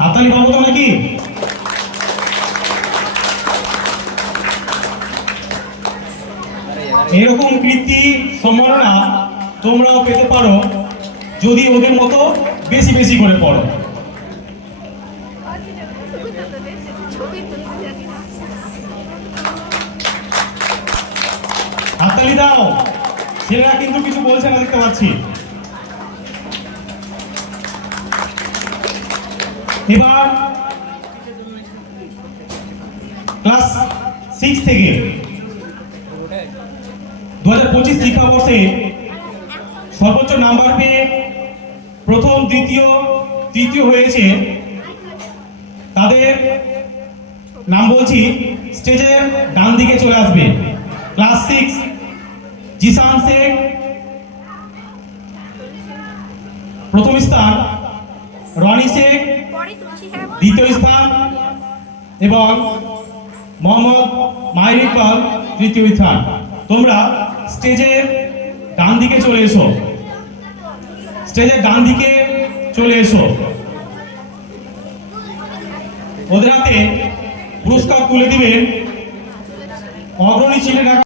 হাততালি পাবো তো নাকি? এরকম কীর্তি সম্মাননা তোমরাও পেতে পারো যদি ওদের মতো বেশি বেশি করে পড়ো। হাততালি দাও। ছেলেরা কিন্তু কিছু বলছে না, দেখতে পাচ্ছি। এবার ক্লাস 6 থেকে 2025 শিক্ষাবর্ষে সর্বোচ্চ নাম্বার পেয়ে প্রথম, দ্বিতীয়, তৃতীয় হয়েছে তাদের নাম বলছি। স্টেজের ডান দিকে চলে আসবে। ক্লাস 6 জিসান শেখ প্রথম স্থান, রনি শেখ দ্বিতীয় স্থান এবং মোহাম্মদ মাহির ইকবাল তৃতীয় স্থান। তোমরা স্টেজের ডান দিকে চলে এসো। স্টেজের ডান দিকে চলে এসো। ওদের হাতে পুরস্কার তুলে দিবেন অগ্রণী ছেলেরা।